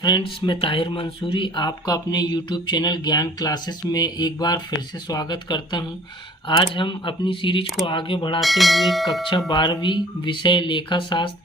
Friends, मैं ताहिर मंसूरी आपका अपने YouTube चैनल ज्ञान क्लासेस में एक बार फिर से स्वागत करता हूं। आज हम अपनी सीरीज को आगे बढ़ाते हुए कक्षा 12वीं विषय लेखा शास्त्र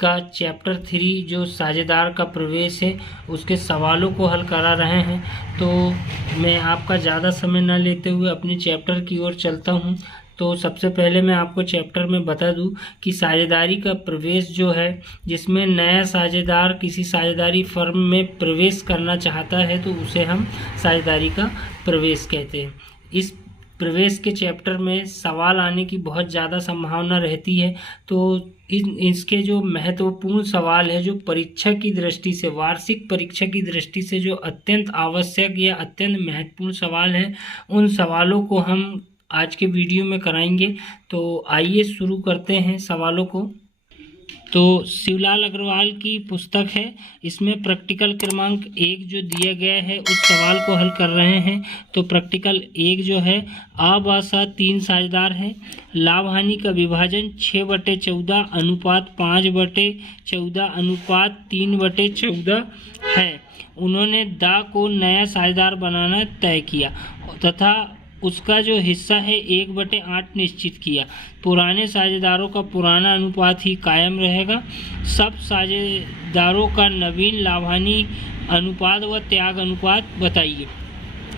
का चैप्टर 3 जो साझेदार का प्रवेश है उसके सवालों को हल करा रहे हैं। तो मैं आपका ज़्यादा समय न लेते हुए अपने चैप्टर की ओर चलता हूं। तो सबसे पहले मैं आपको चैप्टर में बता दूं कि साझेदारी का प्रवेश जो है, जिसमें नया साझेदार किसी साझेदारी फर्म में प्रवेश करना चाहता है तो उसे हम साझेदारी का प्रवेश कहते हैं। इस प्रवेश के चैप्टर में सवाल आने की बहुत ज़्यादा संभावना रहती है। तो इसके जो महत्वपूर्ण सवाल है, जो परीक्षा की दृष्टि से, वार्षिक परीक्षा की दृष्टि से जो अत्यंत आवश्यक या अत्यंत महत्वपूर्ण सवाल हैं, उन सवालों को हम आज के वीडियो में कराएंगे। तो आइए शुरू करते हैं सवालों को। तो शिवलाल अग्रवाल की पुस्तक है, इसमें प्रैक्टिकल क्रमांक 1 जो दिया गया है उस सवाल को हल कर रहे हैं। तो प्रैक्टिकल 1 जो है, आ बा सा 3 साझेदार हैं, लाभ हानि का विभाजन 6/14 अनुपात 5/14 अनुपात 3/14 है। उन्होंने दा को नया साझेदार बनाना तय किया तथा उसका जो हिस्सा है 1/8 निश्चित किया। पुराने साझेदारों का पुराना अनुपात ही कायम रहेगा। सब साझेदारों का नवीन लाभानी अनुपात व त्याग अनुपात बताइए।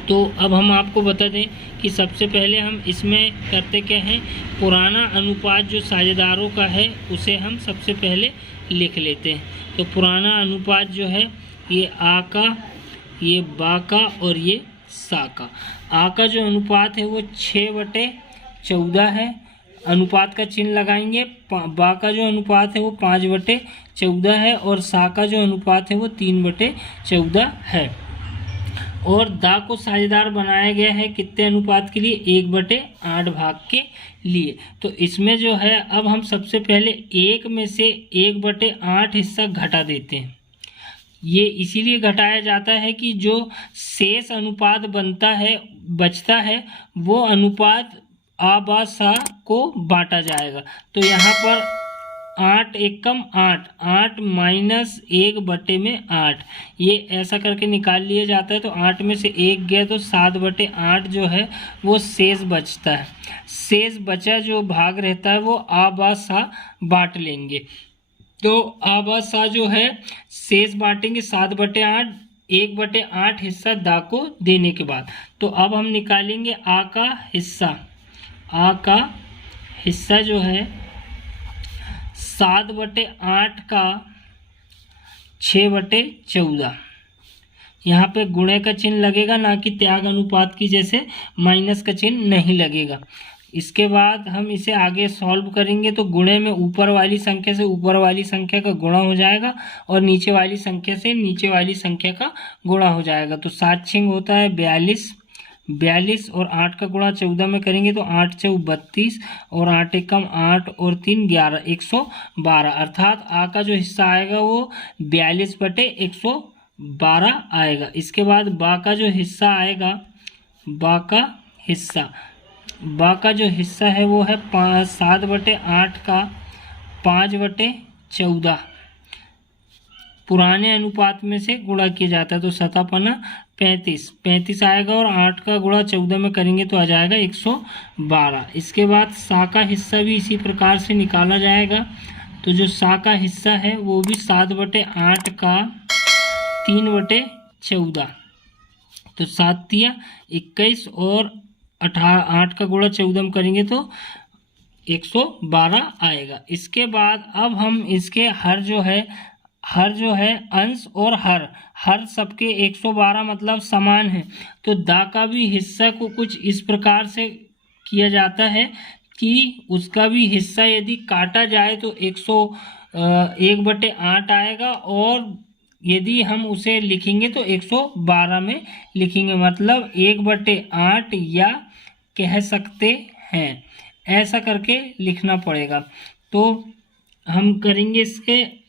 तो अब हम आपको बता दें कि सबसे पहले हम इसमें करते क्या हैं, पुराना अनुपात जो साझेदारों का है उसे हम सबसे पहले लिख लेते हैं। तो पुराना अनुपात जो है, ये आ का, ये बा का और ये सा का। आ का जो अनुपात है वो 6/14 है, अनुपात का चिन्ह लगाएंगे। बा का जो अनुपात है वो 5/14 है और सा का जो अनुपात है वो 3/14 है। और दा को साझेदार बनाया गया है कितने अनुपात के लिए? 1/8 भाग के लिए। तो इसमें जो है, अब हम सबसे पहले 1 में से 1/8 हिस्सा घटा देते हैं। ये इसीलिए घटाया जाता है कि जो शेष अनुपात बचता है वो अनुपात आ बा सा को बांटा जाएगा। तो यहाँ पर 8 एकम 8, 8 माइनस 1/8, ये ऐसा करके निकाल लिया जाता है। तो 8 में से 1 गया तो 7/8 जो है वो शेष बचता है। शेष बचा जो भाग रहता है वो आ बा सा बांट लेंगे। तो आ बा सा जो है शेष बांटेंगे 7/8, 1/8 हिस्सा दा को देने के बाद। तो अब हम निकालेंगे आ का हिस्सा। आ का हिस्सा जो है 7/8 का 6/14। यहाँ पे गुणे का चिन्ह लगेगा, ना कि त्याग अनुपात की जैसे माइनस का चिन्ह नहीं लगेगा। इसके बाद हम इसे आगे सॉल्व करेंगे तो गुणे में ऊपर वाली संख्या से ऊपर वाली संख्या का गुणा हो जाएगा और नीचे वाली संख्या से नीचे वाली संख्या का गुणा हो जाएगा। तो 7×6 होता है 42 और 8 का गुणा 14 में करेंगे तो 8×4 32 और 8 एकम 8 और 3 11, 112। अर्थात आ का जो हिस्सा आएगा वो 42/112 आएगा। इसके बाद बा का जो हिस्सा आएगा, बा का जो हिस्सा है वो है 7/8 का 5/14 पुराने अनुपात में से गुणा किया जाता है। तो 7×5 आएगा और 8 का गुणा 14 में करेंगे तो आ जाएगा 112। इसके बाद सा का हिस्सा भी इसी प्रकार से निकाला जाएगा। तो जो सा का हिस्सा है वो भी 7/8 का 3/14। तो 7×3 21 और 8 का गुणा 14 में करेंगे तो 112 आएगा। इसके बाद अब हम इसके हर जो है अंश और हर सबके 112 मतलब समान है। तो दा का भी हिस्सा को कुछ इस प्रकार से किया जाता है कि उसका भी हिस्सा यदि काटा जाए तो 1/8 आएगा और यदि हम उसे लिखेंगे तो 112 में लिखेंगे, मतलब 1/8 या कह सकते हैं, ऐसा करके लिखना पड़ेगा। तो हम करेंगे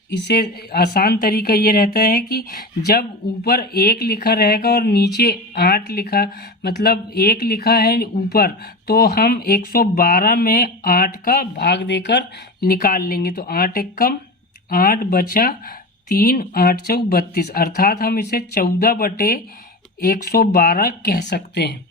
इसे आसान तरीका ये रहता है कि जब ऊपर 1 लिखा रहेगा और नीचे 8 लिखा, मतलब 1 लिखा है ऊपर, तो हम 112 में 8 का भाग देकर निकाल लेंगे। तो 8 एकम 8 बचा 3 8 चौक 32, अर्थात हम इसे 14/112 कह सकते हैं।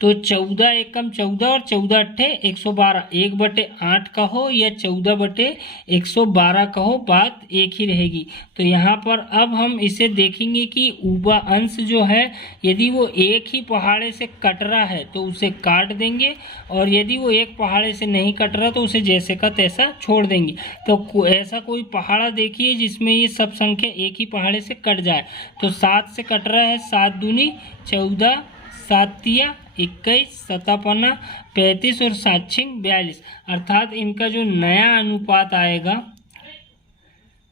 तो 14 एकम 14 और 14 अट्ठे 112, 1/8 कहो या 14/112 कहो, बात एक ही रहेगी। तो यहाँ पर अब हम इसे देखेंगे कि उबा अंश जो है यदि वो एक ही पहाड़े से कट रहा है तो उसे काट देंगे, और यदि वो एक पहाड़े से नहीं कट रहा तो उसे जैसे का तैसा छोड़ देंगे। तो ऐसा कोई पहाड़ा देखिए जिसमें ये सब संख्या एक ही पहाड़े से कट जाए। तो 7 से कट रहा है, 7 दूनी 14, 7 तिया 21, 7 35 और 7 छिंग 42, अर्थात इनका जो नया अनुपात आएगा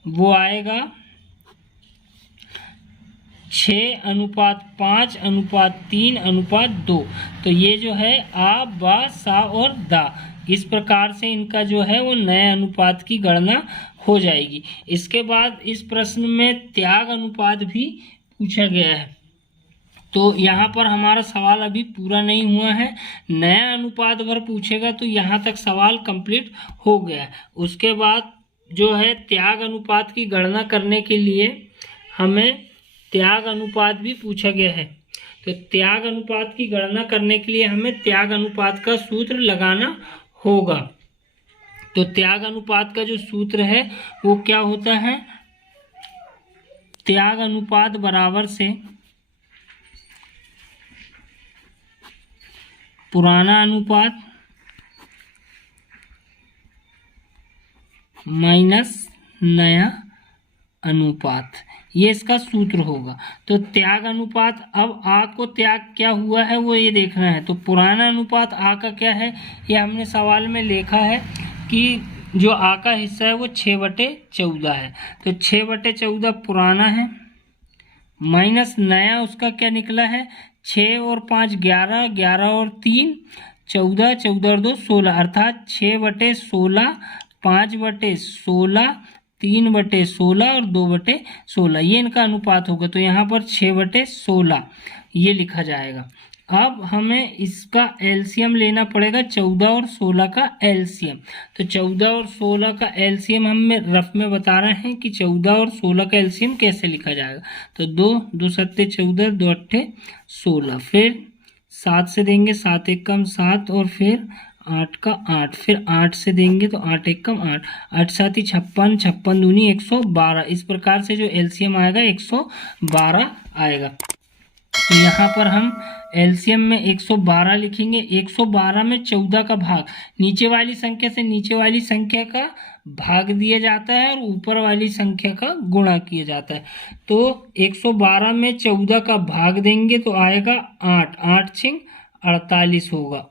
वो आएगा 6:5:3:2। तो ये जो है आ, बा, सा और दा, इस प्रकार से इनका जो है वो नए अनुपात की गणना हो जाएगी। इसके बाद इस प्रश्न में त्याग अनुपात भी पूछा गया है। तो यहाँ पर हमारा सवाल अभी पूरा नहीं हुआ है, नया अनुपात अगर पूछेगा तो यहाँ तक सवाल कंप्लीट हो गया है। उसके बाद जो है त्याग अनुपात की गणना करने के लिए हमें त्याग अनुपात भी पूछा गया है। तो त्याग अनुपात की गणना करने के लिए हमें त्याग अनुपात का सूत्र लगाना होगा। तो त्याग अनुपात का जो सूत्र है वो क्या होता है, त्याग अनुपात बराबर से पुराना अनुपात माइनस नया अनुपात, ये इसका सूत्र होगा। तो त्याग अनुपात, अब आ को त्याग क्या हुआ है वो ये देखना है। तो पुराना अनुपात आ का क्या है, ये हमने सवाल में लिखा है कि जो आ का हिस्सा है वो 6/14 है। तो 6/14 पुराना है, माइनस नया उसका क्या निकला है, 6 और 5 11, 11 और 3 14, 14 और 2 16, अर्थात 6/16, 5/16, 3/16 और 2/16, ये इनका अनुपात होगा। तो यहाँ पर 6/16 ये लिखा जाएगा। अब हमें इसका एलसीएम लेना पड़ेगा, 14 और 16 का एलसीएम। तो 14 और 16 का एलसीएम हम रफ में बता रहे हैं कि 14 और 16 का एलसीएम कैसे लिखा जाएगा। तो 2 7 14, 2 8 16, फिर 7 से देंगे 7 एकम 7, और फिर 8 का 8, फिर 8 से देंगे तो 8 एकम 8, 8 7 56, 56 दूनी 112, इस प्रकार से जो एलसीएम आएगा 112 आएगा। तो यहाँ पर हम एलसीएम में 112 लिखेंगे। 112 में 14 का भाग, नीचे वाली संख्या से नीचे वाली संख्या का भाग दिया जाता है और ऊपर वाली संख्या का गुणा किया जाता है। तो 112 में 14 का भाग देंगे तो आएगा 8, 8 छिंग 48 होगा,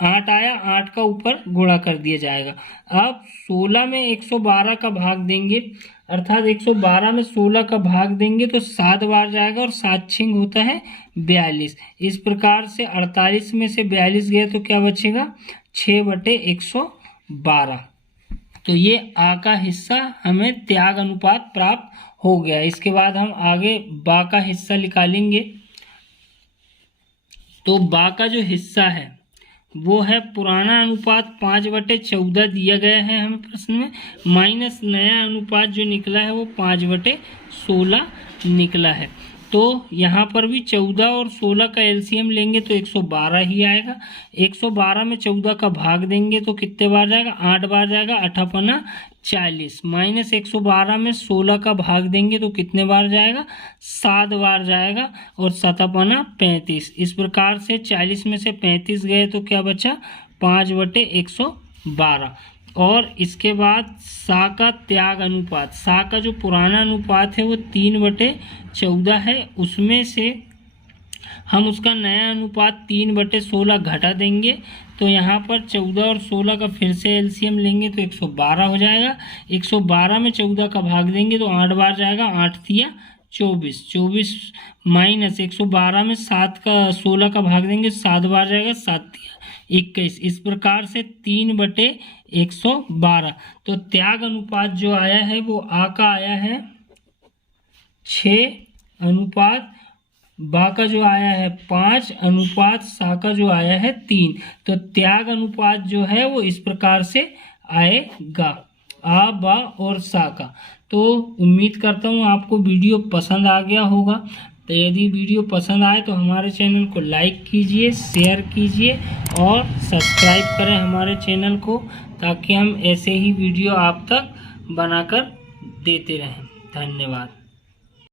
8 आया, 8 का ऊपर गुणा कर दिया जाएगा। अब 16 में 112 का भाग देंगे, अर्थात 112 में 16 का भाग देंगे तो 7 बार जाएगा और 7 छिंग होता है 42, इस प्रकार से 48 में से 42 गया तो क्या बचेगा, 6/112। तो ये आ का हिस्सा हमें त्याग अनुपात प्राप्त हो गया। इसके बाद हम आगे बा का हिस्सा निकालेंगे। तो बा का जो हिस्सा है वो है पुराना अनुपात 5/14 दिया गया है हमें प्रश्न में, माइनस नया अनुपात जो निकला है वो 5/16 निकला है। तो यहाँ पर भी 14 और 16 का एलसीएम लेंगे तो 112 ही आएगा। 112 में 14 का भाग देंगे तो कितने बार जाएगा, 8 बार जाएगा, 8×5 40, माइनस 112 में 16 का भाग देंगे तो कितने बार जाएगा, 7 बार जाएगा, और 7×5 35, इस प्रकार से 40 में से 35 गए तो क्या बचा, 5/112। और इसके बाद सा का त्याग अनुपात, सा का जो पुराना अनुपात है वो 3/14 है, उसमें से हम उसका नया अनुपात 3/16 घटा देंगे। तो यहाँ पर 14 और 16 का फिर से एलसीएम लेंगे तो 112 हो जाएगा। 112 में 14 का भाग देंगे तो 8 बार जाएगा, 8 तिया 24, 24 माइनस 112 में 7 का 16 का भाग देंगे 7 बार जाएगा, 7 तिया 21, इस प्रकार से 3/112। तो त्याग अनुपात जो आया है वो आ का आया है 6 अनुपात, बा का जो आया है 5 अनुपात, सा का जो आया है 3। तो त्याग अनुपात जो है वो इस प्रकार से आएगा। आ, बा और सा का। तो उम्मीद करता हूँ आपको वीडियो पसंद आ गया होगा। तो यदि वीडियो पसंद आए तो हमारे चैनल को लाइक कीजिए, शेयर कीजिए और सब्सक्राइब करें हमारे चैनल को, ताकि हम ऐसे ही वीडियो आप तक बनाकर देते रहें। धन्यवाद।